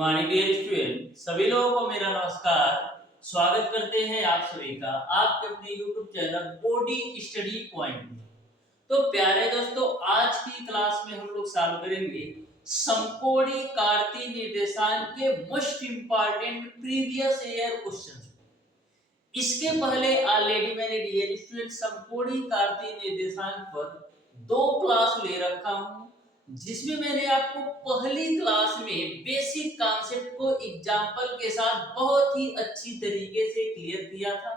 Morning dear student, सभी लोगों को मेरा नमस्कार। स्वागत करते हैं आप सभी का आपके अपने YouTube channel OD study point में। तो प्यारे दोस्तों, आज की क्लास में हम लोग सॉल्व करेंगे समकोणी कार्तीय निर्देशांक के most important previous year question. इसके पहले ऑलरेडी मैंने डियर स्टूडेंट समकोणी कार्तीय निर्देशांक पर 2 क्लास ले रखा हूं, जिसमें मैंने आपको पहली क्लास में बेसिक कॉन्सेप्ट को एग्जांपल के साथ बहुत ही अच्छी तरीके से क्लियर किया था,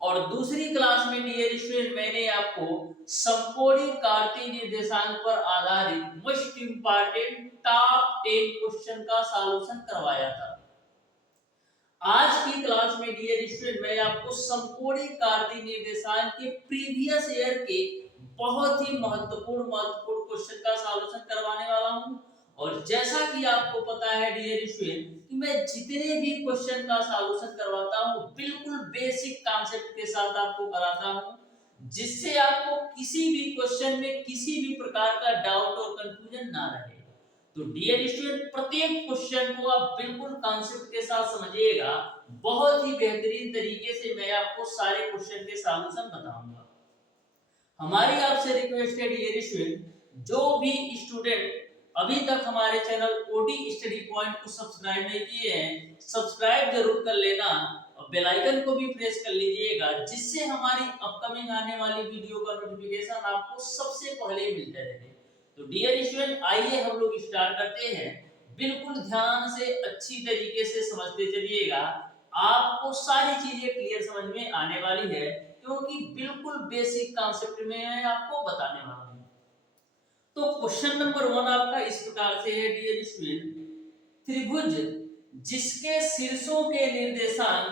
और दूसरी क्लास में डियर स्टूडेंट मैंने आपको समकोणी कार्तीय निर्देशांक पर आधारित मोस्ट इंपॉर्टेंट टॉप 10 क्वेश्चन का सॉल्यूशन करवाया था। आज की क्लास में डियर स्टूडेंट मैं आपको समकोणी कार्तीय निर्देशांक के प्रीवियस ईयर के बहुत ही महत्वपूर्ण क्वेश्चन का सॉल्यूशन करवाने वाला हूं। और जैसा कि आपको पता है डियर स्टूडेंट कि मैं जितने भी क्वेश्चन का सॉल्यूशन करवाता हूं बिल्कुल बेसिक कॉन्सेप्ट के साथ आपको कराता हूं, जिससे आपको किसी भी क्वेश्चन में किसी भी प्रकार का डाउट और कंफ्यूजन ना रहे। तो डियर स्टूडेंट, प्रत्येक क्वेश्चन को आप बिल्कुल कॉन्सेप्ट के साथ समझिएगा। बहुत ही बेहतरीन तरीके से मैं आपको सारे क्वेश्चन के सॉल्यूशन बताऊंगा। हमारी आपसे रिक्वेस्ट है डियर स्टूडेंट, जो भी स्टूडेंट अभी तक हमारे चैनल ओडी स्टडी पॉइंट को सब्सक्राइब नहीं किए हैं, सब्सक्राइब जरूर कर लेना और बेल आइकन को भी प्रेस कर लीजिएगा, जिससे हमारी अपकमिंग आने वाली वीडियो का नोटिफिकेशन आपको सबसे पहले मिलता रहे। तो डियर स्टूडेंट, आइए हम लोग स्टार्ट करते हैं। बिल्कुल ध्यान से अच्छी तरीके से समझते चलिएगा, आपको सारी चीजें क्लियर समझ में आने वाली है, क्योंकि बिल्कुल बेसिक कॉन्सेप्ट में मैं आपको बताने वाला हूं। तो क्वेश्चन नंबर 1 आपका इस प्रकार से है डियर स्टूडेंट, त्रिभुज जिसके शीर्षों के निर्देशांक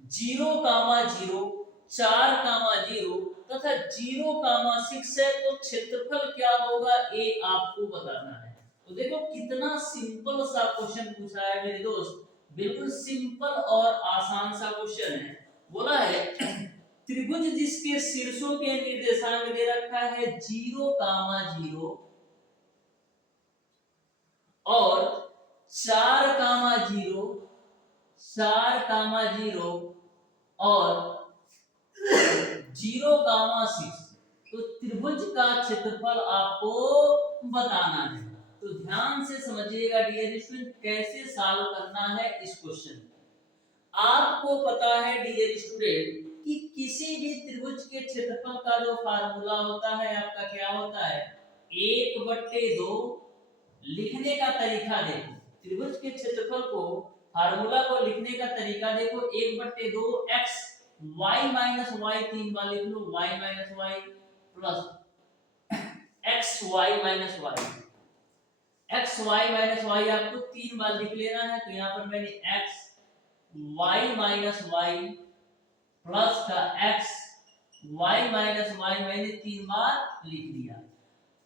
0,0, 4,0 तथा 0,6 है, तो क्षेत्रफल क्या होगा ये आपको बताना है। तो देखो कितना सिंपल सा क्वेश्चन पूछा है मेरे दोस्त, बिल्कुल सिंपल और आसान सा क्वेश्चन है। बोला है त्रिभुज जिसके शीर्षों के निर्देशांक दे रखा है 0,0 और 4,0, 4,0 और 0,6, तो त्रिभुज का क्षेत्रफल आपको बताना है। तो ध्यान से समझिएगा डियर स्टूडेंट, कैसे सॉल्व करना है इस क्वेश्चन। आपको पता है डियर स्टूडेंट कि किसी भी त्रिभुज के क्षेत्रफल का जो फार्मूला होता है आपका क्या होता है, 1/2। लिखने का तरीका देखो, त्रिभुज के क्षेत्रफल को फार्मूला को लिखने का तरीका देखो, 1/2 x y माइनस y 3 बार लिख लो, y minus y plus x y minus y, x y minus y आपको 3 बार लिख लेना है। तो यहाँ पर मैंने x y minus y plus का x y माइनस y मैंने 3 बार लिख दिया।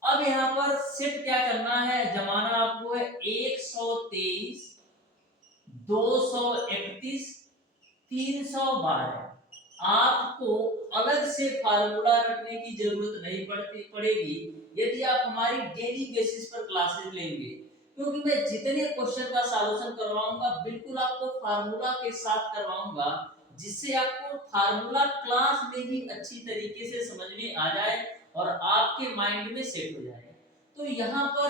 अब यहाँ पर सेट क्या करना है, जमाना आपको है 123, 231, 312। आपको अलग से फार्मूला रखने की जरूरत नहीं पड़ेगी यदि आप हमारी डेली बेसिस पर क्लासेस लेंगे, क्योंकि मैं जितने क्वेश्चन का सॉल्यूशन करवाऊंगा बिल्कुल आपको फार्मूला के साथ करवाऊंगा, जिससे आपको फार्मूला क्लास में ही अच्छी तरीके से समझ में आ जाए और आपके माइंड में सेट हो जाए। तो यहाँ पर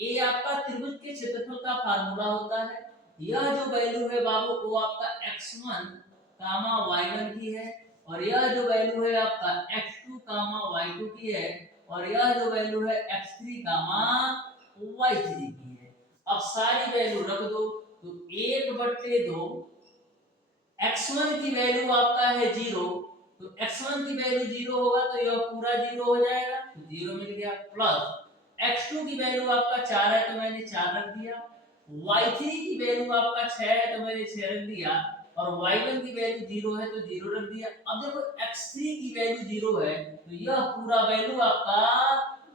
ये आपका त्रिभुज के क्षेत्रफल का फार्मूला होता है। यह जो वैल्यू है बाबू वो आपका x1, y1 की है, और यह जो वैल्यू है आपका x2, y2 की है, और यह जो वैल्यू है x3, y3 की है। अब सारी वैल्यू रख दो, तो 1/2 x1 की वैल्यू आपका है 0, तो x1 की वैल्यू 0 होगा तो यह पूरा 0 हो जाएगा, तो 0 मिल गया, प्लस x2 की वैल्यू आपका 4 है तो मैंने 4 रख दिया, y3 की वैल्यू आपका 6 है तो मैंने 6 रख दिया, और y1 की वैल्यू 0 है तो 0 रख दिया। अब देखो x3 की वैल्यू 0 है तो यह पूरा वैल्यू आपका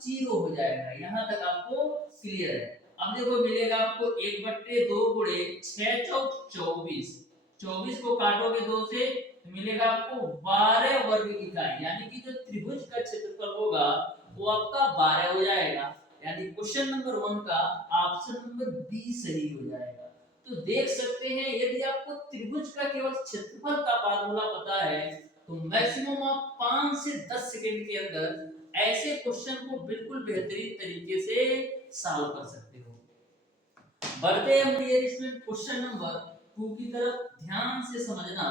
0 हो जाएगा। यहाँ तक आपको क्लियर है। अब देखो मिलेगा आपको 1/2 गुणे 6 चौक 24, 24 को काटोगे 2 से तो मिलेगा आपको 12 वर्ग इकाई, यानी कि जो त्रिभुज का क्षेत्रफल होगा वो आपका 12 हो जाएगा। यानी क्वेश्चन नंबर 1 का ऑप्शन नंबर बी सही हो जाएगा। तो देख सकते हैं यदि आपको त्रिभुज का केवल क्षेत्रफल का फार्मूला पता है तो मैक्सिमम आप 5 से 10 सेकंड के अंदर ऐसे क्वेश्चन को बिल्कुल बेहतरीन तरीके से सॉल्व कर सकते हो। बढ़ते हम डियर स्टूडेंट क्वेश्चन नंबर 2 की तरफ। ध्यान से समझना,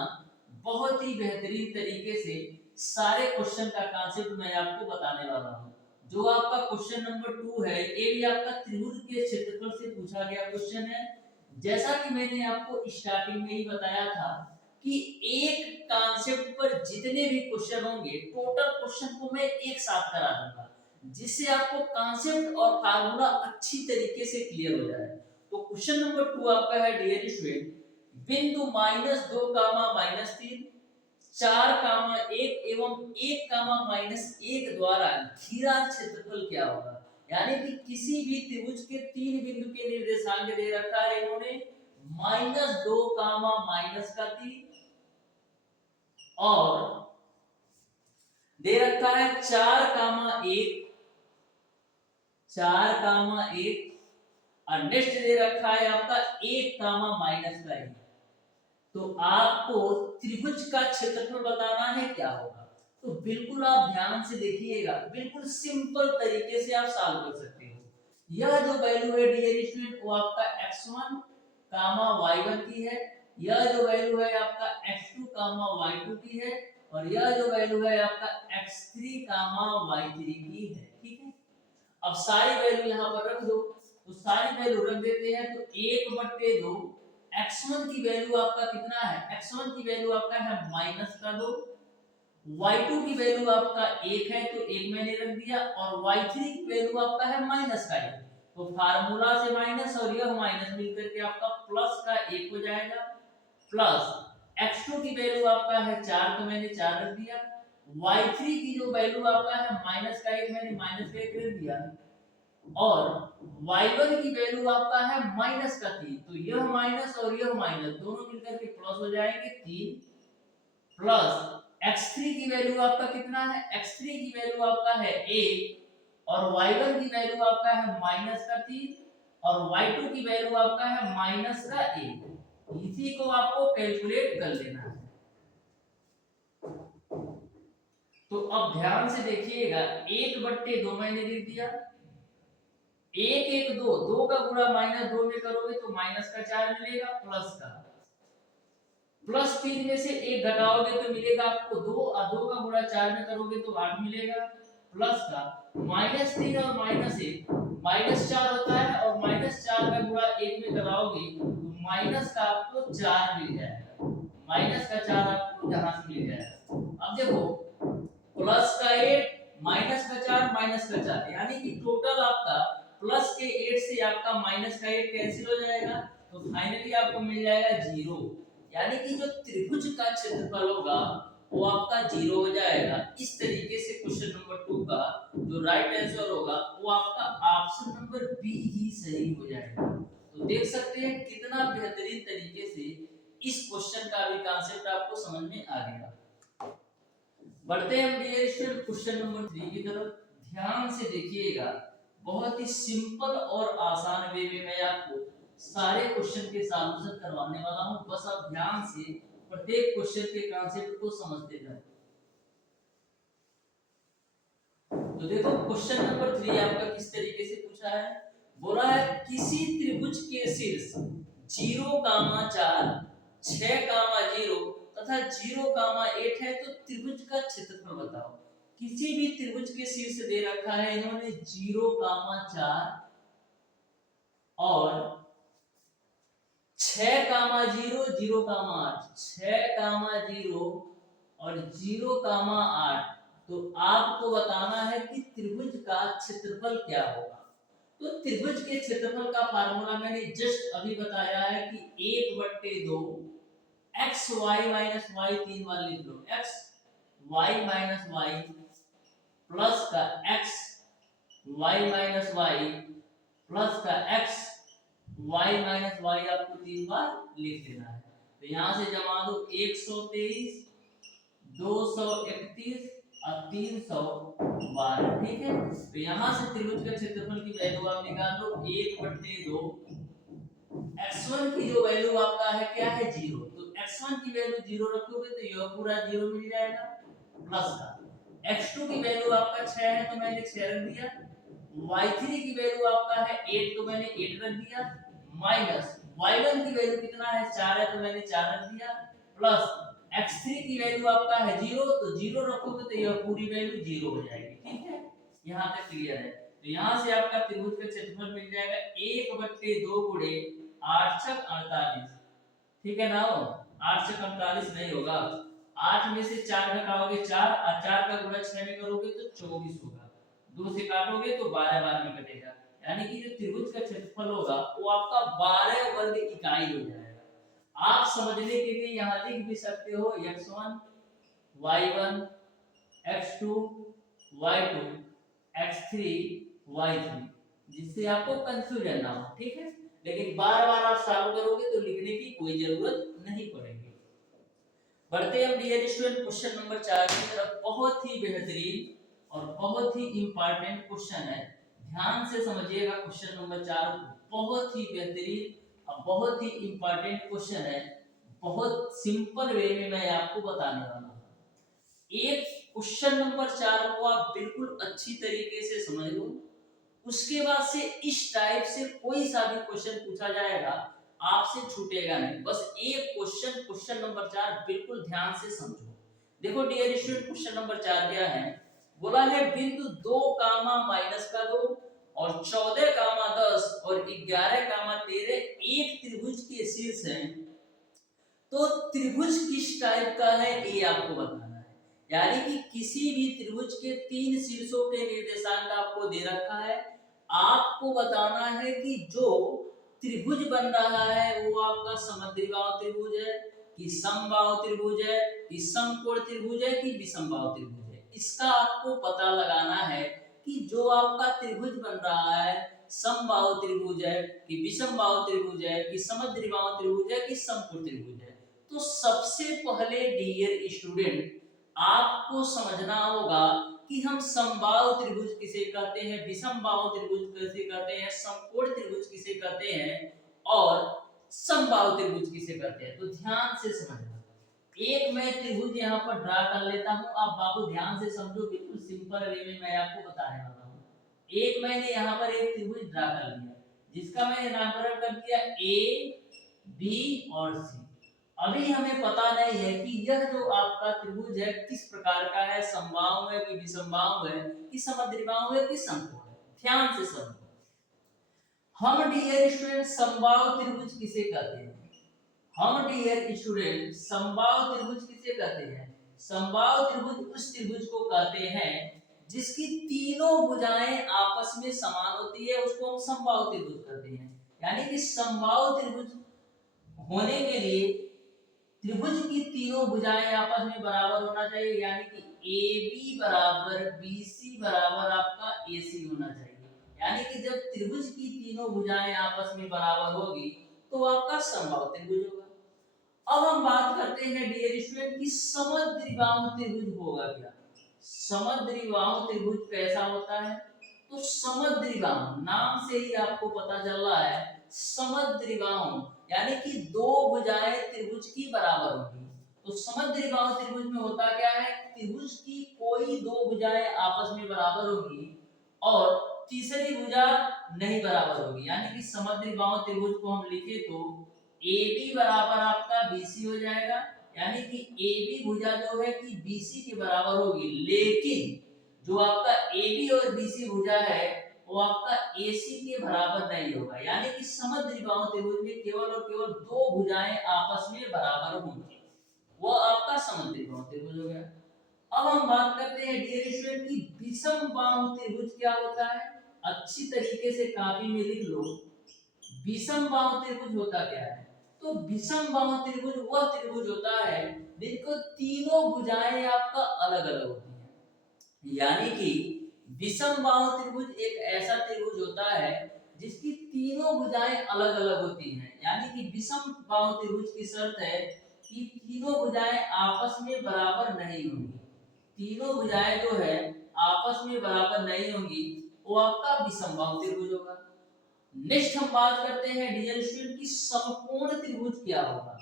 बहुत ही बेहतरीन तरीके से सारे क्वेश्चन का कांसेप्ट मैं आपको बताने वाला हूं। जो आपका क्वेश्चन नंबर 2 है ये भी आपका त्रिभुज के क्षेत्रफल से पूछा गया क्वेश्चन है। जैसा कि मैंने आपको स्टार्टिंग में ही बताया था कि एक कांसेप्ट पर जितने भी क्वेश्चन होंगे टोटल क्वेश्चन को मैं एक साथ करा दूंगा, जिससे आपको कांसेप्ट और फार्मूला अच्छी तरीके से क्लियर हो जाए। तो क्वेश्चन नंबर 2 आपका है डियर स्टूडेंट, बिंदु -2, -3, 4, 1 एवं 1, -1 द्वारा घिरा क्षेत्रफल क्या होगा। यानी कि किसी भी त्रिभुज के 3 बिंदु के निर्देशांक दे रखा है इन्होंने -2, -3 और दे रखा है 4, 1 और नेक्स्ट दे रखा है आपका 1, -1। तो आपको त्रिभुज का क्षेत्रफल बताना है क्या होगा। तो बिल्कुल आप ध्यान से देखिएगा, बिल्कुल सिंपल तरीके से आप सॉल्व कर सकते हो। यह जो वैल्यू है डियर स्टूडेंट वो आपका x1, y1 की है, यह जो वैल्यू है आपका x2, y2 की है और यह जो वैल्यू है आपका x3, y3 की है। ठीक है, अब सारी वैल्यू यहाँ पर रख दो। तो सारी वैल्यू रख देते हैं तो 1/2 x1 की वैल्यू आपका कितना है, x1 की वैल्यू आपका है -2, y2 की वैल्यू आपका 1 है तो 1 मैंने रख दिया और y3 की वैल्यू आपका है -1। तो फार्मूला से माइनस और यह माइनस मिलकर के आपका प्लस का 1 हो जाएगा, प्लस x2 की वैल्यू आपका है 4 तो मैंने 4 रख दिया, y3 की जो वैल्यू आपका है -1 मैंने -1 रख दिया और y1 की वैल्यू आपका है -3। तो यह माइनस और यह माइनस दोनों मिलकर के प्लस हो जाएंगे 3, प्लस x3 की वैल्यू आपका कितना है, x3 की वैल्यू आपका है 1 और y1 की वैल्यू आपका है -3 और y2 की वैल्यू आपका है -1। इसी को आपको कैलकुलेट कर लेना है। तो अब ध्यान से देखिएगा, 1/2 मैंने लिख दिया, 2 का गुणा -2 में करोगे तो -4 मिलेगा, +3 में से 1 घटाओगे तो मिलेगा आपको 2 और 2 का गुणा 4 में करोगे तो 8 मिलेगा, प्लस का -3 और -1 -4 होता है और -4 का गुणा 1 में कराओगे तो माइनस का आपको 4 मिल जाएगा, -4 आपको यहां से मिल जाएगा। अब देखो प्लस का 8 -4 यानी कि टोटल आपका प्लस के 8 से आपका माइनस का 8 कैंसिल हो जाएगा तो फाइनली आपको मिल जाएगा 0। यानी कि जो त्रिभुज का क्षेत्रफल होगा वो आपका 0 हो जाएगा। इस तरीके से क्वेश्चन नंबर 2 का जो राइट आंसर होगा वो आपका ऑप्शन नंबर बी ही सही हो जाएगा। तो देख सकते हैं कितना बेहतरीन तरीके से इस क्वेश्चन का भी कांसेप्ट आपको समझ में आ गया। बढ़ते हैं हम डियर स्टूडेंट क्वेश्चन नंबर 3 की तरफ। ध्यान से देखिएगा, बहुत ही सिंपल और आसान वे में मैं आपको सारे क्वेश्चन के सॉल्यूशन करवाने वाला हूं। बस आप ध्यान से प्रत्येक क्वेश्चन के कांसेप्ट को समझते जाओ। तो देखो क्वेश्चन नंबर 3 आपका किस तरीके से पूछा है, बोला है किसी त्रिभुज के शीर्ष 0, 4, 6, 0 तथा 0, 8 है तो त्रिभुज का क्षेत्रफल बताओ। किसी भी त्रिभुज के शीर्ष दे रखा है इन्होंने 0, 4 और 6, 0, 0, 8, 6, 0 और 0, 8। तो आपको बताना है कि त्रिभुज का क्षेत्रफल क्या होगा। तो त्रिभुज के क्षेत्रफल का फार्मूला मैंने जस्ट अभी बताया है कि 1/2 x y माइनस y 3 बार लिख लो, x y minus y plus का x y minus y plus का x y माइनस y आपको 3 बार लिख लेना है। तो यहाँ से जमा दो 123, 231 और 312। ठीक है, तो यहाँ से त्रिभुज का क्षेत्रफल की वैल्यू आप निकाल लो 1/2 x1 की जो वैल्यू आपका है क्या है 0, तो x1 की वैल्यू 0 रखोगे तो यह पूरा 0 मिल जाएगा, प्लस का x2 की वैल्यू आपका 6 है तो मैंने 6 रख दिया, y3 की वैल्यू आपका है 8 तो मैंने 8 रख दिया, माइनस y1 की वैल्यू कितना है 4 है तो मैंने 4 रख दिया, प्लस x3 की वैल्यू आपका है 0 तो 0 रखोगे तो यह पूरी वैल्यू 0 हो जाएगी। ठीक है, यहाँ तक क्लियर है। तो यहाँ से आपका त्रिभुज का क्षेत्रफल मिल जाएगा 1/2 गुणे 8 छक 48। ठीक है ना, 8 छक 48 नहीं होगा, 8 में से 4 घटाओगे 4 और 4 का गुणा 6 में करोगे तो 24 होगा, 2 से काटोगे तो 12 बार में कटेगा, यानी कि जो त्रिभुज का क्षेत्रफल होगा वो आपका 12 वर्ग इकाई हो जाएगा। आप समझने के लिए यहाँ लिख भी सकते हो x1 y1 x2 y2 x3 y3, जिससे आपको कंफ्यूजन ना हो। ठीक है, लेकिन बार बार आप सॉल्व करोगे तो लिखने की कोई जरूरत नहीं पड़ेगी। बढ़ते हैं डियर स्टूडेंट क्वेश्चन नंबर 4 की तरफ। बहुत ही बेहतरीन और बहुत ही इंपॉर्टेंट क्वेश्चन है, ध्यान से समझिएगा। क्वेश्चन नंबर 4 बहुत ही बेहतरीन और बहुत ही इंपॉर्टेंट क्वेश्चन है, बहुत सिंपल वे में मैं आपको बताने वाला हूं। एक क्वेश्चन नंबर 4 को आप बिल्कुल अच्छी तरीके से समझ लो, उसके बाद से इस टाइप से कोई सा भी क्वेश्चन पूछा जाएगा आपसे छूटेगा नहीं। बस एक क्वेश्चन, क्वेश्चन नंबर 4 बिल्कुल ध्यान से समझो। देखो डियर स्टूडेंट क्वेश्चन नंबर 4 क्या है, बोला है बिंदु 2 कामा माइनस का 2 और 14 कामा 10 और 11 कामा 13 एक त्रिभुज के शीर्ष हैं, तो त्रिभुज किस टाइप का है ये आपको बताना है। यानी कि किसी भी त्रिभुज के 3 शीर्षों के निर्देशांक आपको दे रखा है, आपको बताना है कि जो त्रिभुज बन रहा है वो आपका समद्विबाहु त्रिभुज है कि समबाहु त्रिभुज है कि समकोण त्रिभुज है कि विषमबाहु त्रिभुज है। इसका आपको पता लगाना है कि जो आपका त्रिभुज बन रहा है समबाहु त्रिभुज है कि विषमबाहु त्रिभुज है कि समद्विबाहु त्रिभुज है कि समकोण त्रिभुज है। तो सबसे पहले डियर स्टूडेंट आपको समझना होगा कि हम समबाहु त्रिभुज किसे कहते हैं, विषमबाहु त्रिभुज किसे कहते हैं, समकोण त्रिभुज किसे कहते हैं और समबाहु त्रिभुज किसे कहते हैं। तो ध्यान से समझना। एक मैं त्रिभुज यहाँ पर ड्रा कर लेता हूँ, आप बाबू ध्यान से समझो, बिल्कुल सिंपल वे में मैं आपको बताने वाला हूँ। एक मैंने यहाँ पर एक त्रिभुज ड्रा कर लिया, जिसका मैंने नामकरण कर दिया ए बी और सी। अभी हमें पता नहीं है कि यह जो आपका त्रिभुज है किस प्रकार का है, समबाहु है कि विषमबाहु है कि समद्विबाहु है कि समकोण है। ध्यान से समझो। हम डियर स्टूडेंट समबाहु त्रिभुज किसे कहते हैं, हम डियर स्टूडेंट समबाहु त्रिभुज किसे कहते हैं, समबाहु त्रिभुज उस त्रिभुज को कहते हैं जिसकी तीनों भुजाएं आपस में समान होती है, उसको हम समबाहु त्रिभुज कहते हैं। यानी कि समबाहु त्रिभुज होने के लिए त्रिभुज की तीनों भुजाएं आपस में बराबर होना चाहिए, यानी कि AB बराबर BC बराबर आपका AC होना चाहिए। यानी कि जब त्रिभुज की तीनों भुजाएं आपस में बराबर होगी तो आपका समबाहु त्रिभुज होगा। अब हम बात करते हैं डियर स्टूडेंट कि समद्विबाहु त्रिभुज होगा क्या। समद्विबाहु त्रिभुज कैसा होता है, तो समद्विबाहु नाम से ही आपको पता चल रहा है, समद्विबाहु यानी कि दो भुजाएं त्रिभुज की बराबर होगी। तो समद्विबाहु त्रिभुज में होता क्या है, त्रिभुज की कोई दो भुजाएं आपस में बराबर होगी और तीसरी भुजा नहीं बराबर होगी। यानी कि समद्विबाहु त्रिभुज को हम लिखे तो AB बराबर आपका BC हो जाएगा, यानी कि AB भुजा जो है कि BC के बराबर होगी, लेकिन जो आपका AB और BC भुजा है वो आपका AC के बराबर नहीं होगा। यानी कि समद्विबाहु त्रिभुज में केवल और केवल दो भुजाएं आपस में बराबर होंगी, वो आपका समद्विबाहु त्रिभुज हो गया। अब हम बात करते हैं डियर स्टूडेंट की विषमबाहु त्रिभुज क्या होता है। अच्छी तरीके से कॉपी में लिख लो, विषमबाहु त्रिभुज होता क्या है। तो विषमबाहु त्रिभुज वह त्रिभुज होता है जिनको तीनों भुजाएं आपका अलग अलग होती हैं। यानी कि विषमबाहु त्रिभुज एक ऐसा त्रिभुज होता है जिसकी तीनों भुजाएं अलग अलग होती हैं। यानी कि विषमबाहु त्रिभुज की शर्त है कि तीनों भुजाएं आपस में बराबर नहीं होंगी। तीनों भुजाएं जो है आपस में बराबर नहीं होंगी, वो आपका विषमबाहु त्रिभुज होगा। नेक्स्ट हम बात करते हैं डियर स्टूडेंट की समकोण त्रिभुज क्या होगा।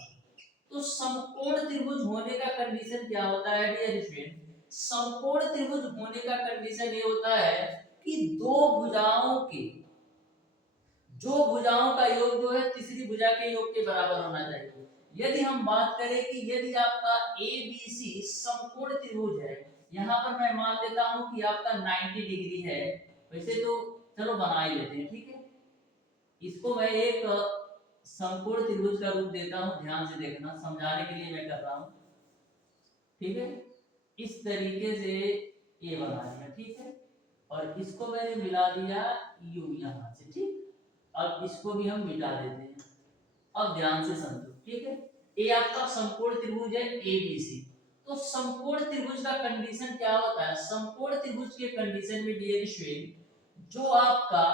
तो समकोण त्रिभुज होने का कंडीशन क्या होता है डियर स्टूडेंट, समकोण त्रिभुज होने का कंडीशन ये होता है कि दो भुजाओं के जो भुजाओं का योग जो है तीसरी भुजा के योग के बराबर होना चाहिए। यदि हम बात करें कि यदि आपका ABC समकोण त्रिभुज है, यहाँ पर मैं मान लेता हूं कि आपका 90 डिग्री है, वैसे तो चलो बना ही लेते हैं, ठीक है। इसको मैं एक समकोण त्रिभुज का रूप देता हूं, ध्यान से देखना, समझाने के लिए मैं कर रहा हूं, ठीक है। इस तरीके से ये बना दिया, ठीक है, और इसको मैंने मिला दिया यू यहाँ से, ठीक। अब इसको भी हम मिटा देते हैं। अब ध्यान से समझो, ठीक है। ये आपका समकोण त्रिभुज है ABC। तो समकोण त्रिभुज का कंडीशन क्या होता है, समकोण त्रिभुज के कंडीशन में डियर स्टूडेंट जो आपका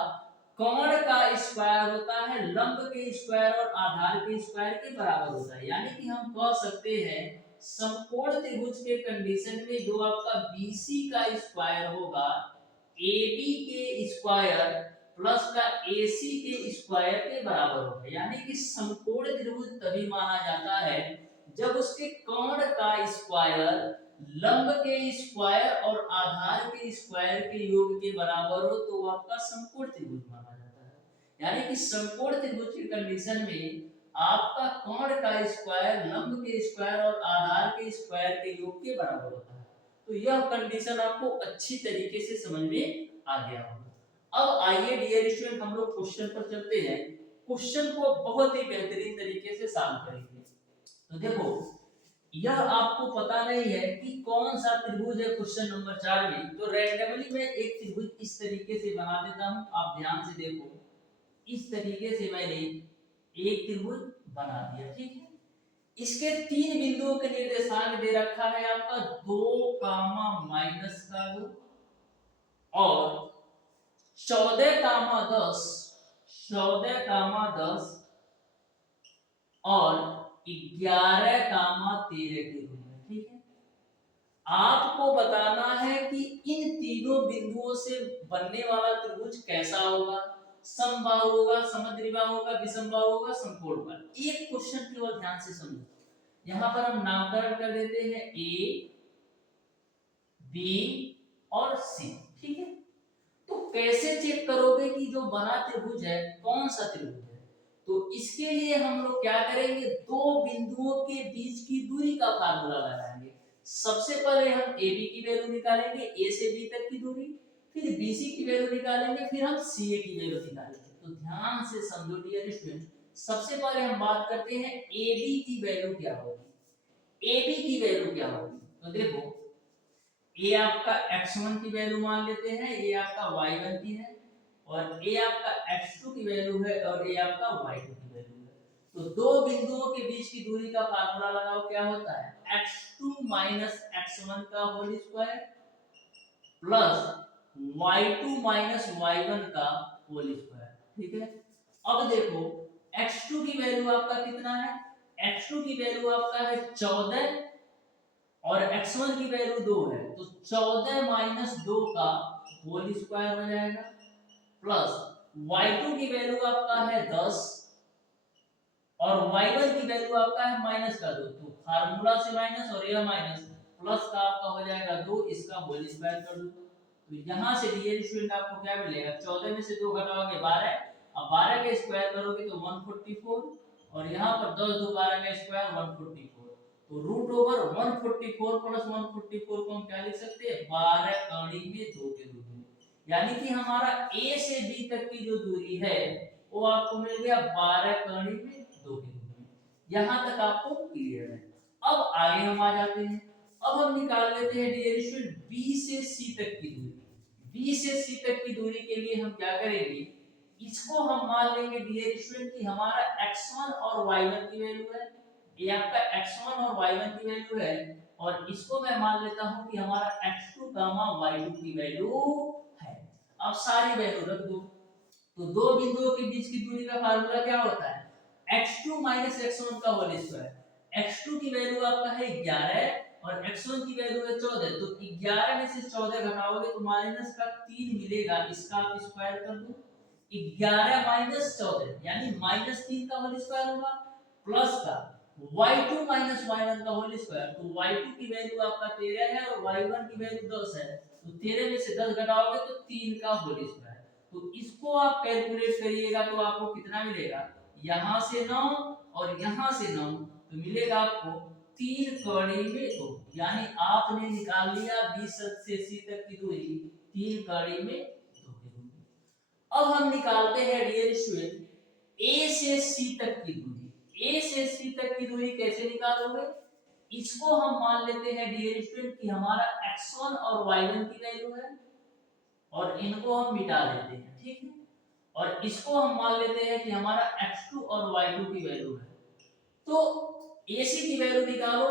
कोण का स्क्वायर होता है लंब के स्क्वायर और आधार के स्क्वायर के बराबर होता है। यानी कि हम कह सकते हैं समकोण त्रिभुज के कंडीशन में जो आपका BC का स्क्वायर होगा AB के स्क्वायर प्लस का AC के स्क्वायर के बराबर होगा। यानी कि समकोण त्रिभुज तभी माना जाता है जब उसके कोण का स्क्वायर लंब के स्क्वायर और आधार के स्क्वायर के योग के बराबर हो, तो वो आपका समकोण त्रिभुज माना जाता है। यानी कि समकोण त्रिभुज की कंडीशन में आपका कोण का स्क्वायर लंब के स्क्वायर और आधार के स्क्वायर के योग के बराबर होता है। तो यह कंडीशन आपको अच्छी तरीके से समझ में आ गया होगा। अब आइए डियर स्टूडेंट हम लोग क्वेश्चन पर चलते हैं, क्वेश्चन को बहुत ही बेहतरीन तरीके से सॉल्व करेंगे। तो देखो यह आपको पता नहीं है कि कौन सा त्रिभुज है क्वेश्चन नंबर 4 में, तो रैंडमली मैं एक त्रिभुज इस तरीके से बना देता हूं, आप ध्यान से देखो। इस तरीके से मैंने एक त्रिभुज बना दिया, ठीक है। इसके 3 बिंदुओं के निर्देशांक दे रखा है आपका 2, -2 और 14, 10 और 11, 13 के रूप में, ठीक है। आपको बताना है कि इन तीनों बिंदुओं से बनने वाला त्रिभुज कैसा होगा, समबाहु होगा, समद्विबाहु होगा, विषमबाहु होगा, समकोण होगा। एक क्वेश्चन केवल ध्यान से समझो, यहां पर हम नामकरण कर देते हैं A, B और C, ठीक है। तो कैसे चेक करोगे कि जो बना त्रिभुज है कौन सा त्रिभुज है, तो इसके लिए हम लोग क्या करेंगे, दो बिंदुओं के बीच की दूरी का फार्मूला लगाएंगे। सबसे पहले हम AB की वैल्यू निकालेंगे, A से B तक की दूरी, फिर BC की वैल्यू निकालेंगे, फिर हम CA की वैल्यू निकालेंगे। तो ध्यान से समझो डियर स्टूडेंट, सबसे पहले हम बात करते हैं AB की वैल्यू क्या होगी। AB की वैल्यू क्या होगी, तो देखो ये आपका x1 की वैल्यू मान लेते हैं, ये आपका y1 की है, और ये आपका x2 की वैल्यू है, और ये आपका y2 की वैल्यू है। तो दो बिंदुओं के बीच की दूरी का फार्मूला लगाओ, क्या होता है x2 - x1 का whole square plus y2 - y1 का होल स्क्वायर, ठीक है। अब देखो x2 की वैल्यू आपका कितना है, x2 की वैल्यू आपका है 14 और x1 की वैल्यू 2 है, तो 14 - 2 का होल स्क्वायर हो जाएगा प्लस y2 की वैल्यू आपका है 10 और y1 की वैल्यू आपका है -2, तो फार्मूला से माइनस और यह माइनस, प्लस का आपका हो जाएगा 2, इसका होल स्क्वायर कर दो। तो यहां से डियर स्टूडेंट आपको क्या मिलेगा, 14 में से 2 घटाओगे 12, अब 12 का स्क्वायर करोगे तो 144 और यहां पर 10 2 12 का स्क्वायर 144, तो रूट ओवर 144 प्लस 144 को हम क्या लिख सकते हैं, 12 कौड़ी में 2 के रूप में। यानी कि हमारा A से B तक की जो दूरी है वो आपको मिल गया 12 कौड़ी में 2 के रूप में। यहां तक आपको क्लियर है। अब आगे हम आ जाते हैं, अब हम निकाल लेते हैं डियर स्टूडेंट B से C तक की दूरी। B से C तक की दूरी के लिए हम क्या करेंगे, इसको हम मान लेंगे डियर स्टूडेंट कि हमारा x1 और y1 की वैल्यू है, ये आपका x1 और y1 की वैल्यू है, और इसको मैं मान लेता हूं कि हमारा x2, y2 की वैल्यू है। अब सारी वैल्यू रख दो, तो दो बिंदुओं के बीच की दूरी का फार्मूला क्या होता है, x2 - x1 का होल स्क्वायर। x2 की वैल्यू आपका है 11 और x1 की वैल्यू है 14, तो 11 में से 14 घटाओगे तो -3 मिलेगा, इसका आप स्क्वायर कर दो, 11 माइनस 14 यानी -3 का होल स्क्वायर होगा प्लस का y2 माइनस y1 का होल स्क्वायर। तो y2 की वैल्यू आपका 13 है और y1 की वैल्यू 10 है, तो 13 में से 10 घटाओगे तो 3 का होल स्क्वायर। तो इसको आप कैलकुलेट करिएगा तो आपको कितना मिलेगा, यहाँ से 9 और यहाँ से 9, तो मिलेगा आपको 3 कड़ी में 2, यानी आपने निकाल लिया B से C तक की दूरी 3 कड़ी में 2 की दूरी। अब हम निकालते हैं डियर स्टूडेंट A से C तक की दूरी। A से C तक की दूरी कैसे निकालोगे, इसको हम मान लेते हैं डियर स्टूडेंट कि हमारा x1 और y1 की वैल्यू है और इनको हम मिटा देते हैं, ठीक है। और इसको हम मान लेते हैं कि हमारा x2 और y2 की वैल्यू है। तो AC की वैल्यू निकालो,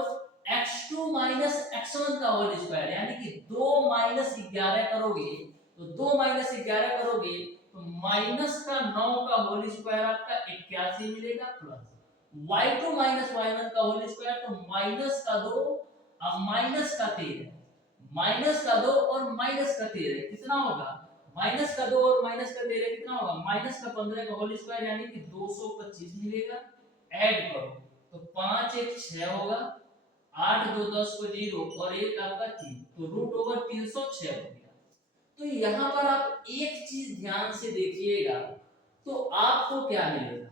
x2 माइनस x1 का होल स्क्वायर यानी कि 2 माइनस 11 करोगे तो 2 माइनस 11 करोगे तो माइनस का 9 का होल स्क्वायर आपका 81 मिलेगा प्लस y2 माइनस y1 का होल स्क्वायर तो माइनस का 2 और माइनस का 13, माइनस का 2 और माइनस का 13 कितना होगा, माइनस का 2 और माइनस का 13 कितना होगा, माइनस का 15 का होल स्क्वायर यानी कि 225 मिलेगा। ऐड करो तो 5 1 6 होगा, 8 2 10 को 0 और 1 आपका 3, तो रूट ओवर 306 हो गया। तो यहाँ पर आप एक चीज ध्यान से देखिएगा तो आपको क्या मिलेगा,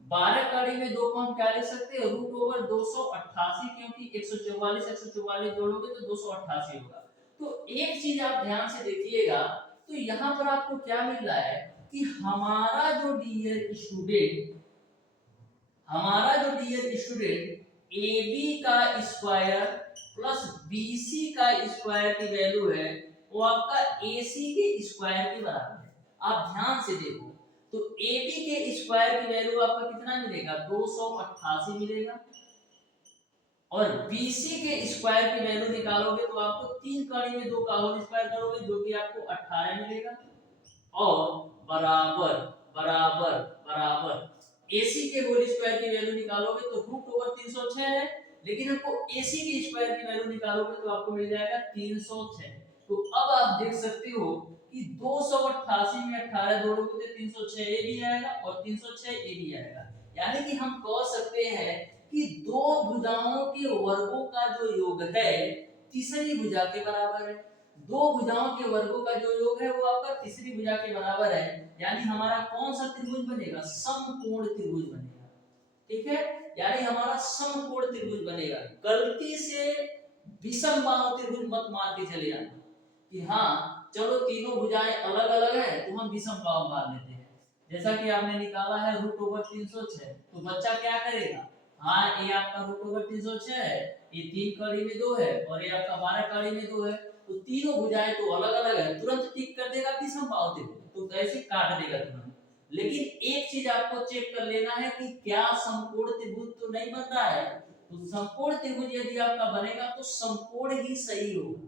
12 कड़ी में 2 को हम क्या लिख सकते हैं, रूट ओवर 288, क्योंकि 144 जोड़ोगे तो 288 होगा। तो एक चीज आप ध्यान से देखिएगा तो यहाँ पर आपको क्या मिल रहा है कि हमारा जो डियर स्टूडेंट AB का स्क्वायर प्लस BC का स्क्वायर की वैल्यू है वो आपका AC के स्क्वायर के बराबर है। आप ध्यान से देखो तो AB के स्क्वायर की वैल्यू आपका कितना मिलेगा, 288 मिलेगा और BC के स्क्वायर की वैल्यू निकालोगे तो आपको 3 कड़ी में 2 का होल स्क्वायर करोगे जो कि आपको 18 मिलेगा और बराबर बराबर बराबर AC के होल स्क्वायर की वैल्यू निकालोगे तो रूट ओवर 306 है, लेकिन हमको AC के स्क्वायर की वैल्यू निकालोगे तो आपको मिल जाएगा 306। तो अब आप देख सकते हो कि 288 में 18 जोड़ोगे तो 306 ये भी आएगा और 306 ये भी आएगा, यानी कि हम कह सकते हैं कि दो भुजाओं के वर्गों का जो योग है तीसरी भुजा के बराबर है। दो भुजाओं के वर्गों का जो योग है वो आपका तीसरी भुजा के बराबर है, यानी हमारा कौन सा त्रिभुज बनेगा, समकोण त्रिभुज बनेगा, ठीक है। यानी हमारा समकोण त्रिभुज बनेगा। गलती से विषम बाहु त्रिभुज मत मार के चले आना कि हाँ चलो तीनों भुजाएं अलग अलग है तो हम विषम बाहु मार लेते हैं। जैसा कि आपने निकाला है रूट ओवर 306, तो बच्चा क्या करेगा, हाँ ये आपका रूट ओवर 306 है, ये 3 कड़ी में 2 है और ये आपका 12 कड़ी में 2 है, तो तीनों भुजाएं तो अलग अलग है, तुरंत टिक कर देगा कि समबाहु त्रिभुज, तो कैसे काट देगा तुरंत। लेकिन एक चीज आपको चेक कर लेना है कि क्या समकोण त्रिभुज तो नहीं बन रहा है, तो समकोण त्रिभुज यदि आपका बनेगा तो समकोण ही सही होगा।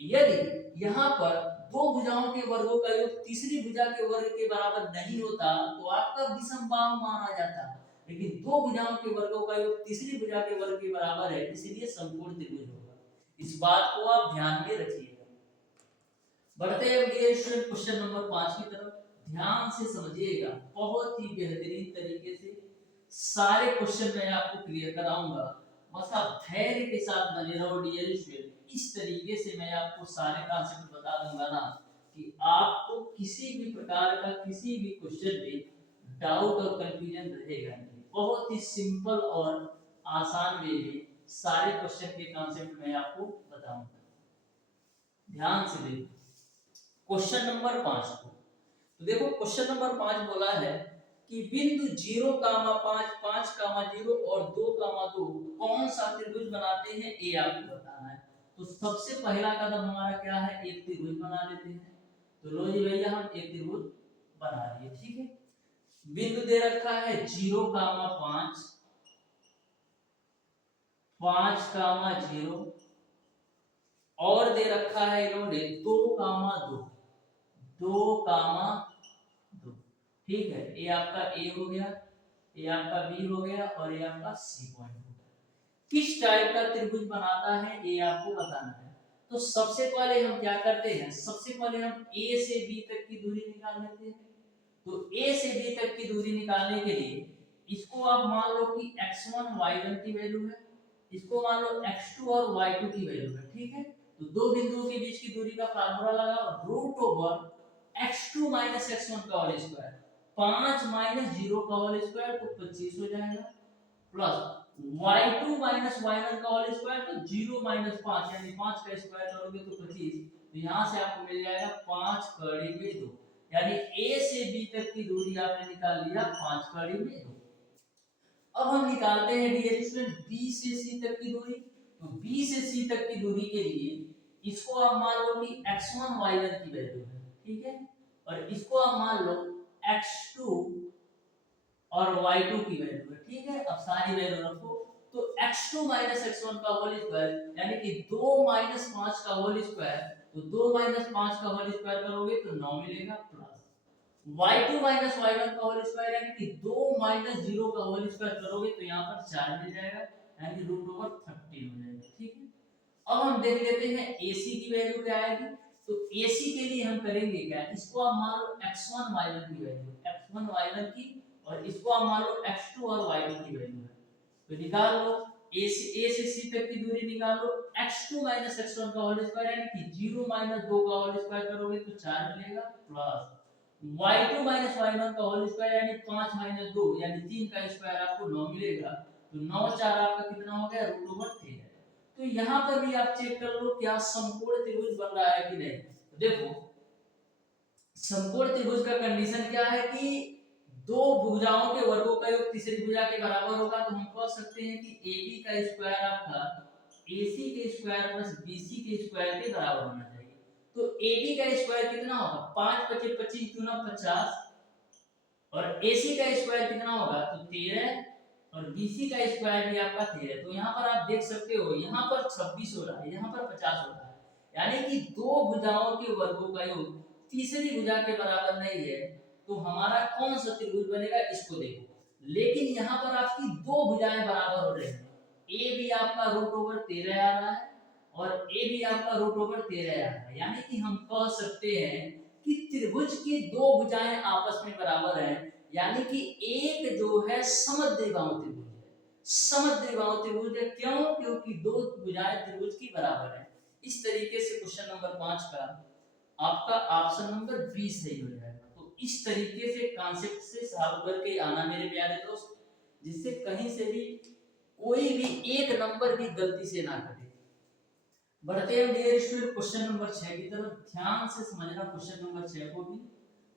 यदि यहाँ पर दो भुजाओं के वर्गों का योग तीसरी भुजा के वर्ग के बराबर नहीं होता तो आपका विषम बाहु माना जाता, लेकिन दो भुजाओं के वर्गों का योग तीसरी भुजा के वर्ग के बराबर है, इसलिए समकोण त्रिभुज होगा। इस बात को आप ध्यान में रखिएगा। बढ़ते हैं डियर स्टूडेंट क्वेश्चन नंबर 5 की तरफ, ध्यान से समझिएगा, बहुत ही बेहतरीन तरीके से सारे क्वेश्चन मैं आपको क्लियर कराऊंगा, बस आप धैर्य के साथ बने रहो डियर स्टूडेंट। इस तरीके से मैं आपको सारे कॉन्सेप्ट बता दूंगा ना कि आपको किसी भी प्रकार का किसी भी क्वेश्चन में डाउट और कंफ्यूजन रहेगा नहीं। बहुत ही सिंपल और आसान वे में सारे क्वेश्चन के कॉन्सेप्ट मैं आपको बताऊंगा। ध्यान से देखो क्वेश्चन नंबर 5 को, तो देखो क्वेश्चन नंबर 5 बोला है कि बिंदु 0,5 5,0 और 2,2 कौन सा त्रिभुज बनाते हैं, ये आपको बताना है। तो सबसे पहला कदम हमारा क्या है, एक त्रिभुज बना लेते हैं। तो लो जी भैया हम एक त्रिभुज बना लिए, ठीक है। बिंदु दे रखा है 0,5 5,0 और दे रखा है इन्होंने 2,2 2,2, ठीक है। ये आपका ए हो गया, ये आपका बी हो गया और ये आपका सी पॉइंट हो गया। किस टाइप का त्रिभुज बनाता है ये आपको बताना है। तो सबसे पहले हम क्या करते हैं, सबसे पहले हम ए से बी तक की दूरी निकाल लेते हैं। तो a से b तक की दूरी निकालने के लिए इसको आप मान लो कि x1 y1 की वैल्यू है, इसको मान लो x2 और y2 की वैल्यू है, ठीक है। तो दो बिंदुओं के बीच की दूरी का फार्मूला लगाओ, root over x2 minus x1 का होल स्क्वायर, 5 माइनस 0 का होल स्क्वायर तो 25 हो जाएगा, प्लस y2 माइनस y1 का होल स्क्वायर तो 0 माइनस 5 यानी 5 का स्क्वायर करोगे तो 25, तो यहाँ से आपको मिल जाएगा 5 कड़ी में 2, यानी a से b तक की दूरी आपने निकाल लिया 5 कड़ी में 2। अब हम निकालते हैं डियर स्टूडेंट b से c तक की दूरी। तो b से c तक की दूरी के लिए इसको आप मान लो कि x1 y1 की वैल्यू है, ठीक है, और इसको आप मान लो x2 और y2 की वैल्यू है, ठीक है। अब सारी वैल्यू रखो, तो x2 माइनस x1 का होल स्क्वायर यानी कि 2 माइनस 5 का होल स्क्वायर, तो 2 माइनस 5 का होल स्क्वायर करोगे तो 9 मिलेगा, प्लस y2 माइनस y1 का होल स्क्वायर यानी कि 2 माइनस 0 का होल स्क्वायर करोगे तो यहाँ पर 4 मिल जाएगा, यानी रूट ओवर 13 हो जाएगा, ठीक है। अब हम देख लेते हैं AC की वैल्यू क्या आएगी। तो AC के लिए हम करेंगे क्या, इसको आप मान लो x1 y1 की वैल्यू, x1 y1 की, और इसको आप मान लो x2 और y2 की वैल्यू है, तो निकाल लो A से C तक की दूरी निकाल लो, x2 माइनस x1 का होल स्क्वायर यानी कि 0 माइनस 2 का होल स्क्वायर करोगे तो 4 मिलेगा, प्लस y2 माइनस y1 का होल स्क्वायर यानी 5 माइनस 2 यानी 3 का स्क्वायर आपको 9 मिलेगा, तो 9 4 आपका कितना हो गया, रूट ओवर 13। तो यहाँ पर भी आप चेक कर लो क्या समकोण त्रिभुज बन रहा है कि नहीं। तो देखो समकोण त्रिभुज का कंडीशन क्या है कि दो भुजाओं के वर्गों का योग तीसरी भुजा के बराबर होगा, तो हम कह सकते हैं कि AB का स्क्वायर आपका AC के स्क्वायर प्लस BC के स्क्वायर के बराबर होना चाहिए। तो AB का स्क्वायर कितना होगा, 5 25 25 दूना 50, और AC का स्क्वायर कितना होगा तो 13, और BC का स्क्वायर भी आपका 13। तो यहाँ पर आप देख सकते हो यहाँ पर 26 हो रहा है, यहाँ पर 50 हो रहा है, यानी कि दो भुजाओं के वर्गों का योग तीसरी भुजा के बराबर नहीं है, तो हमारा कौन सा त्रिभुज बनेगा इसको देखो। लेकिन यहाँ पर आपकी दो भुजाएं बराबर हो रही हैं, ए भी आपका रूट ओवर 13 आ रहा है और ए भी आपका रूट ओवर 13 आ रहा है, यानी कि हम कह सकते हैं कि त्रिभुज की दो भुजाएं आपस में बराबर हैं, यानी कि एक जो है समद्विबाहु त्रिभुज है, समद्विबाहु त्रिभुज है, क्यों, क्योंकि दो भुजाएं त्रिभुज की बराबर है। इस तरीके से क्वेश्चन नंबर 5 का आपका ऑप्शन नंबर बी सही हो जाएगा। तो इस तरीके से कॉन्सेप्ट से सॉल्व करके आना मेरे प्यारे दोस्त, जिससे कहीं से भी कोई भी एक नंबर भी गलती से ना कटे। बढ़ते हैं डियर स्टूडेंट क्वेश्चन नंबर 6 की तरफ, ध्यान से समझना क्वेश्चन नंबर 6 को भी,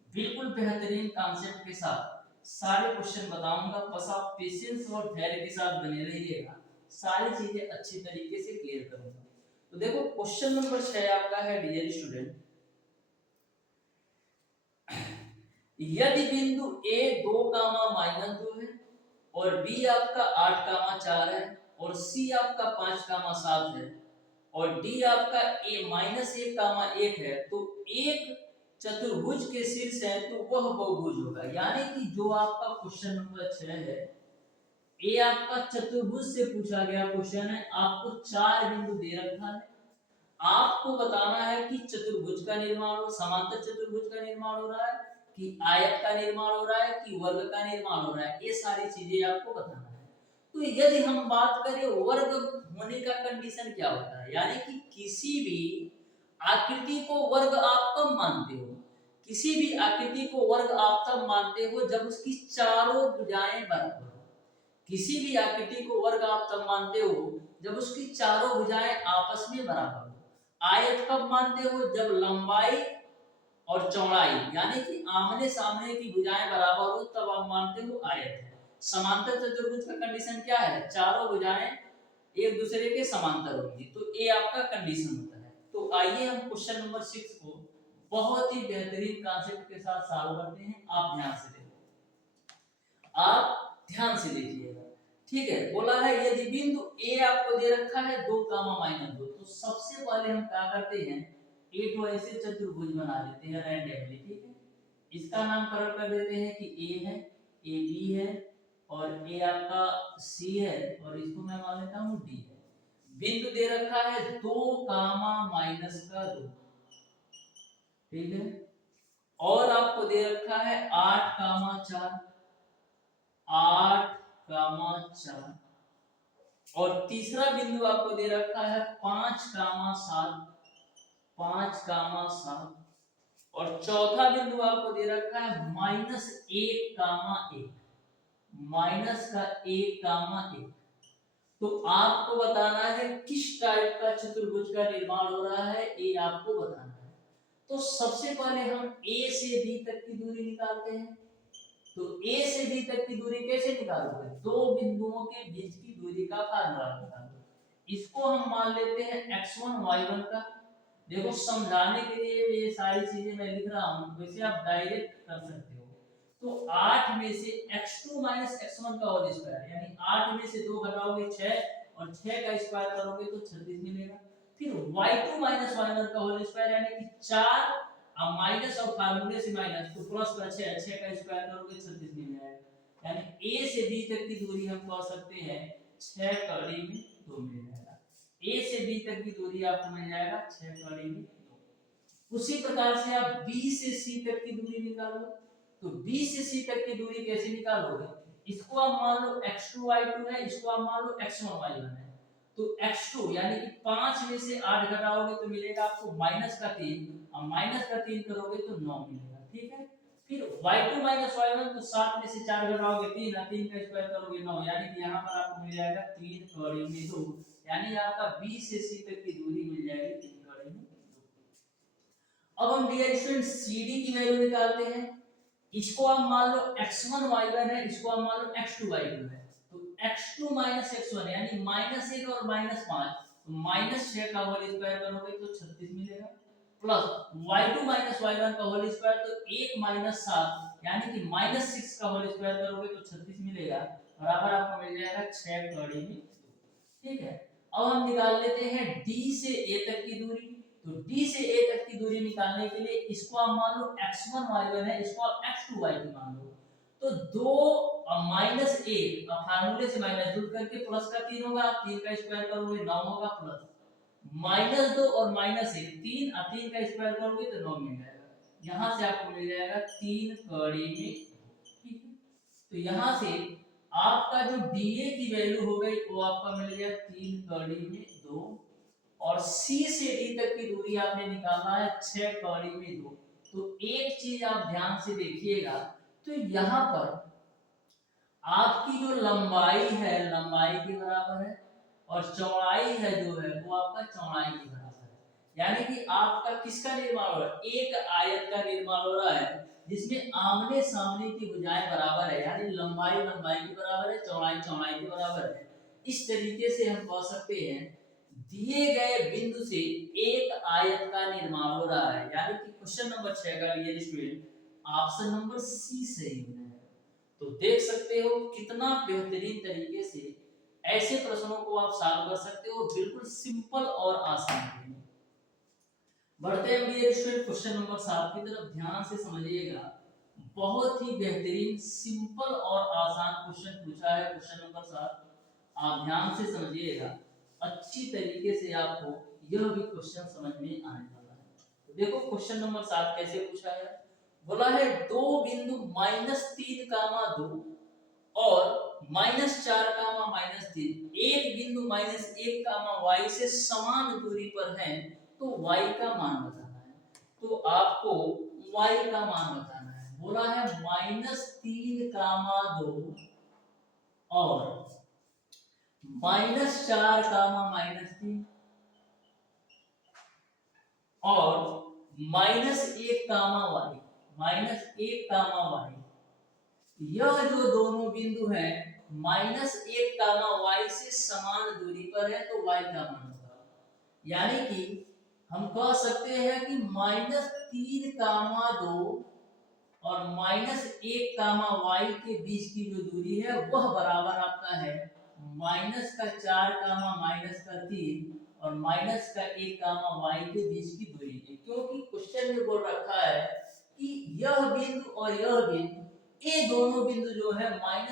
बिल्कुल बेहतरीन कॉन्सेप्ट के साथ सारे क्वेश्चन बताऊंगा, बस आप पेशेंस और धैर्य के साथ बने रहिएगा, सारी चीजें अच्छी तरीके से क्लियर करूंगा। तो देखो क्वेश्चन नंबर 6 आपका है डियर स्टूडेंट, यदि बिंदु A 2 -2 है और B आपका 8 4 है और C आपका 5 7 है और D आपका A-1 है, तो एक चतुर्भुज के शीर्ष है तो वह बहुभुज होगा। यानी कि जो आपका क्वेश्चन नंबर 6 है, ये आपका चतुर्भुज से पूछा गया क्वेश्चन है, आपको 4 बिंदु दे रखा है, आपको बताना है कि चतुर्भुज का निर्माण हो, समांतर चतुर्भुज का निर्माण हो रहा है कि आयत का निर्माण हो रहा है कि वर्ग का निर्माण हो रहा है, ये सारी चीजें आपको बताना है। तो यदि हम बात करें वर्ग होने का कंडीशन क्या होता है, यानी कि किसी भी आकृति को वर्ग आप कब मानते हो, किसी भी आकृति को वर्ग आप तब मानते हो जब उसकी चारों भुजाएं बराबर हो। किसी भी आकृति को वर्ग आप तब मानते हो जब उसकी चारों भुजाएं आपस में बराबर हो। आयत कब मानते हो, जब लंबाई और चौड़ाई यानी कि आमने सामने की भुजाएं बराबर हो तब आप मानते हो आयत है। समांतर चतुर्भुज का कंडीशन क्या है, चारों भुजाएं एक दूसरे के समांतर होंगी, तो ये आपका कंडीशन होता है। तो आइए हम क्वेश्चन नंबर 6 को बहुत ही बेहतरीन कॉन्सेप्ट के साथ सॉल्व करते हैं। आप ध्यान से देखो, आप ध्यान से देखिएगा, ठीक है। बोला है यदि बिंदु ए आपको दे रखा है 2 -2, तो सबसे पहले हम क्या करते हैं, ए को ऐसे चतुर्भुज बना देते हैं रैंडमली, ठीक है। इसका नामकरण कर देते हैं कि ए है, ए बी है और ए आपका सी है और इसको मैं मान लेता हूँ डी है। बिंदु दे रखा है 2 -2, ठीक है। और आपको दे रखा है 8,4, 8,4, और तीसरा बिंदु आपको दे रखा है 5,7, 5,7, और चौथा बिंदु आपको दे रखा है -1,1, माइनस का 1,1। तो आपको बताना है किस टाइप का चतुर्भुज का निर्माण हो रहा है, ये आपको बताना है। तो सबसे पहले हम A से B तक की दूरी निकालते हैं। तो A से B तक की दूरी कैसे निकालोगे? दो बिंदुओं के बीच की दूरी का फार्मूला निकालो। इसको हम मान लेते हैं x1 y1 का। देखो समझाने के लिए ये सारी चीजें मैं लिख रहा हूं, वैसे आप डायरेक्ट कर सकते हो। तो 8 में से x2 x1 का होल स्क्वायर, यानी 8 में से 2 घटाओगे 6 और 6 का स्क्वायर करोगे तो 36 मिलेगा। फिर y2 y1 का होल स्क्वायर यानी कि 4 अब माइनस और फार्मूले से माइनस तो प्लस का 6, 6 का स्क्वायर करोगे 36 मिल जाएगा। यानी a से b तक की दूरी हम कह सकते हैं 6 कड़ी में 2 मिल जाएगा। a से b तक की दूरी आपको मिल जाएगा 6 कड़ी में 2। उसी प्रकार से आप b से c तक की दूरी निकालो। तो b से c तक की दूरी कैसे निकालोगे? इसको आप मान लो x2 y2 है, इसको आप मान लो x1 y1 है। तो x2 यानी कि 5 में से 8 घटाओगे तो मिलेगा आपको -3, और -3 करोगे तो 9 मिलेगा। ठीक है। फिर y2 y1 तो 7 में से 4 घटाओगे 3, और 3 का स्क्वायर करोगे 9, यानी कि यहाँ पर आपको मिल जाएगा 3 कड़ी में 2, यानी आपका b से c तक की दूरी मिल जाएगी 3 कड़ी में 2। अब हम डियर स्टूडेंट cd की वैल्यू निकालते हैं। इसको आप मान लो x1 y1 है, इसको आप मान लो x2 y2 है। तो x2 x1 यानी -1 और -5, तो -6 का होल स्क्वायर करोगे तो 36 मिलेगा, प्लस y2 y1 का होल स्क्वायर तो 1 7 यानी कि -6 का होल स्क्वायर करोगे तो 36 मिलेगा, बराबर आपको मिल जाएगा 6 कड़ी में 2। ठीक है। अब हम निकाल लेते हैं d से a तक की दूरी। तो d से a तक की दूरी निकालने के लिए इसको आप मान लो x1 y1 है, इसको आप x2 y2 मान लो। तो 2 -1 फार्मूले से माइनस जुड़ करके प्लस का 3 होगा, 3 का स्क्वायर करोगे 9 होगा, प्लस -2 और -1 3, और 3 का स्क्वायर करोगे तो 9 मिल जाएगा। यहां से आपको मिल जाएगा 3 कड़ी में। ठीक है। तो यहां से आपका जो DA की वैल्यू हो गई वो आपका मिल गया 3 कड़ी में 2, और C से D तक की दूरी आपने निकाला है 6 कड़ी में 2। तो एक चीज आप ध्यान से देखिएगा, तो यहाँ पर आपकी जो लंबाई है लंबाई के बराबर है, और चौड़ाई है जो है वो आपका चौड़ाई के बराबर है। यानी कि आपका किसका निर्माण हो रहा है? एक आयत का निर्माण हो रहा है जिसमें आमने सामने की भुजाएं बराबर है, यानी लंबाई लंबाई के बराबर है, चौड़ाई चौड़ाई के बराबर है। इस तरीके से हम कह सकते हैं दिए गए बिंदु से एक आयत का निर्माण हो रहा है। यानी कि क्वेश्चन नंबर 6 का लिए स्टूडेंट ऑप्शन नंबर सी सही हो जाएगा। तो देख सकते हो कितना बेहतरीन तरीके से ऐसे प्रश्नों को आप सॉल्व कर सकते हो, बिल्कुल सिंपल और आसान है। बढ़ते हैं डियर स्टूडेंट क्वेश्चन नंबर 7 की तरफ, ध्यान से समझिएगा। बहुत ही बेहतरीन सिंपल और आसान क्वेश्चन पूछा है क्वेश्चन नंबर 7। आप ध्यान से समझिएगा, अच्छी तरीके से आपको यह भी क्वेश्चन समझ में आने वाला है। तो देखो क्वेश्चन नंबर 7 कैसे पूछा है। बोला है दो बिंदु -3, 2 और -4, एक बिंदु -1, y से समान दूरी पर है, तो y का मान बताना है। तो आपको y का मान बताना है। बोला है -3, 2 और -4, -3 और -1, -1, y। यह जो दोनों बिंदु हैं -1, y से समान दूरी पर है, तो y का मान होगा। यानी कि हम कह सकते हैं कि -3, 2 और -1, y के बीच की जो दूरी है वह बराबर आपका है -4, -3 और -1, y के बीच की दूरी है। क्योंकि क्वेश्चन में बोल रखा है कि यह बिंदु और यह बिंदु, ये दोनों बिंदु जो है -1,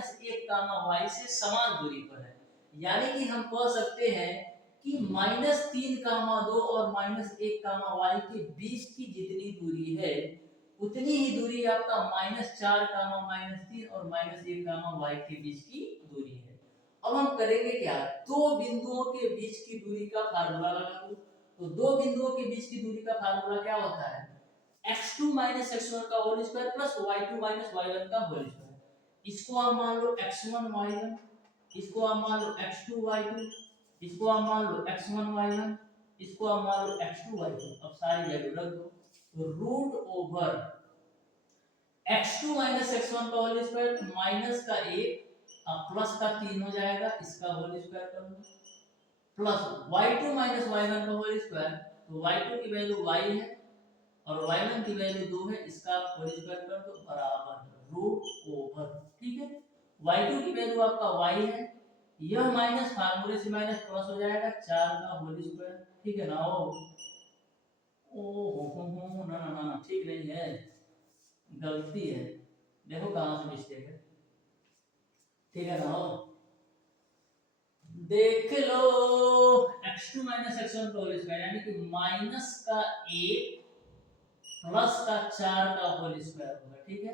y से समान दूरी पर है। यानी कि हम कह सकते हैं कि -3, 2 और -1, y के बीच की जितनी दूरी है उतनी ही दूरी आपका -4 कामा -3 और -1 कामा y के बीच की दूरी है। अब हम करेंगे क्या, दो बिंदुओं के बीच की दूरी का फार्मूला लगा दो। तो दो बिंदुओं के बीच की दूरी का फार्मूला क्या होता है, x2 x1 का whole square plus y2 y1 का होल स्क्वायर। इसको आप मान लो x1 y1, इसको आप मान लो x2 y2, इसको आप मान लो x1 y1, इसको आप मान लो x2 y2। अब सारी वैल्यू रख दो, तो रूट ओवर x2 x1 का होल स्क्वायर, तो माइनस का 1 अब प्लस का 3 हो जाएगा, इसका होल स्क्वायर कर लो, प्लस y2 y1 का होल स्क्वायर। तो y2 की वैल्यू y है और y1 की वैल्यू 2 है, इसका आप होल स्क्वायर कर दो बराबर रूट ओवर, ठीक है। y2 की वैल्यू आपका y है, यह माइनस फार्मूले से माइनस प्लस हो जाएगा 4 का होल स्क्वायर, ठीक है ना। ओ हो ना ना ना ठीक नहीं है, गलती है, देखो कहां से मिस्टेक है, ठीक है ना। देख लो x2 x1 का होल स्क्वायर यानी कि माइनस का 1 प्लस का 4 का होल स्क्वायर होगा, ठीक है,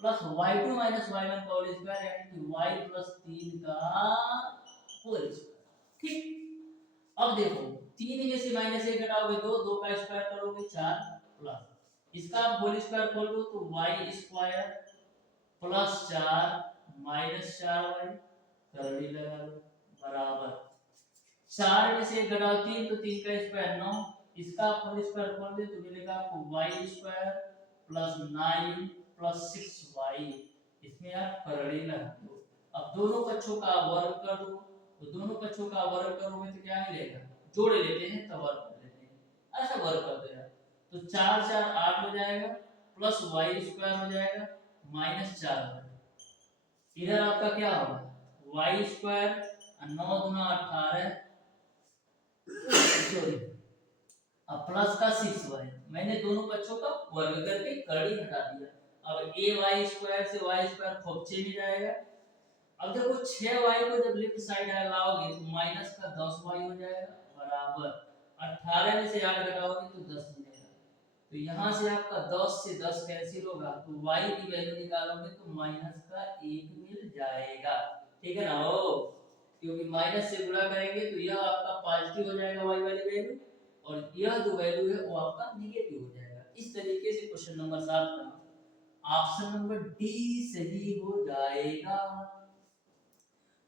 प्लस y2 y1 का होल स्क्वायर यानी कि y प्लस 3 का होल स्क्वायर, ठीक। अब देखो 3 में से -1 घटाओगे 2, 2 का स्क्वायर करोगे 4, प्लस इसका आप होल स्क्वायर खोल दो तो y square plus 4 minus 4y, करड़ी लगा लो बराबर 4 में से 1 घटाओ 3, तो 3 का स्क्वायर 9, इसका आप होल स्क्वायर खोल दे तो मिलेगा आपको y square plus 9 plus 6y, इसमें आप करड़ी लगा दो। अब दोनों पक्षों का वर्ग कर दो, तो दोनों पक्षों का वर्ग करोगे तो क्या मिलेगा, जोड़ लेते हैं तो वर्ग कर लेते हैं, ऐसा वर्ग कर दो यार, तो 4 4 8 हो जाएगा, प्लस y स्क्वायर हो जाएगा माइनस 4y, इधर आपका क्या होगा y स्क्वायर 9 गुना 18, सॉरी अब प्लस का 6y, मैंने दोनों पक्षों का वर्ग करके कड़ी हटा दिया। अब ay स्क्वायर से y स्क्वायर खोपचे में जाएगा। अब देखो 6y को जब लेफ्ट साइड लाओगे तो माइनस का 10y हो जाएगा बराबर 18 में से 8 घटाओगे तो 10 मिलेगा। तो यहाँ से आपका 10 से 10 कैंसिल होगा तो y की वैल्यू निकालोगे तो माइनस का 1 मिल जाएगा, ठीक है ना। ओ क्योंकि माइनस से गुणा करेंगे तो यह आपका पॉजिटिव हो जाएगा y वाली वैल्यू, और यह जो वैल्यू है वो आपका नेगेटिव हो जाएगा। इस तरीके से क्वेश्चन नंबर 7 का ऑप्शन नंबर डी सही हो जाएगा।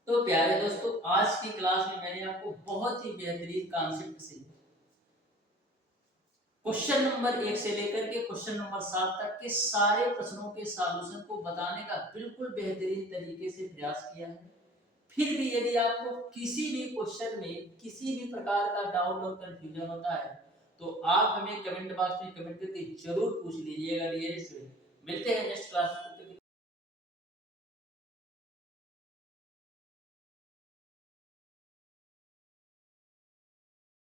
तो प्यारे दोस्तों आज की क्लास में मैंने आपको बहुत ही बेहतरीन कॉन्सेप्ट से क्वेश्चन नंबर 1 से लेकर के क्वेश्चन नंबर 7 तक के सारे प्रश्नों के सॉल्यूशन को बताने का बिल्कुल बेहतरीन तरीके से प्रयास किया है। फिर भी यदि आपको किसी भी क्वेश्चन में किसी भी प्रकार का डाउट और कंफ्यूजन होता है तो आप हमें कमेंट बॉक्स में कमेंट करके जरूर पूछ लीजिएगा। डियर स्टूडेंट, मिलते हैं नेक्स्ट क्लास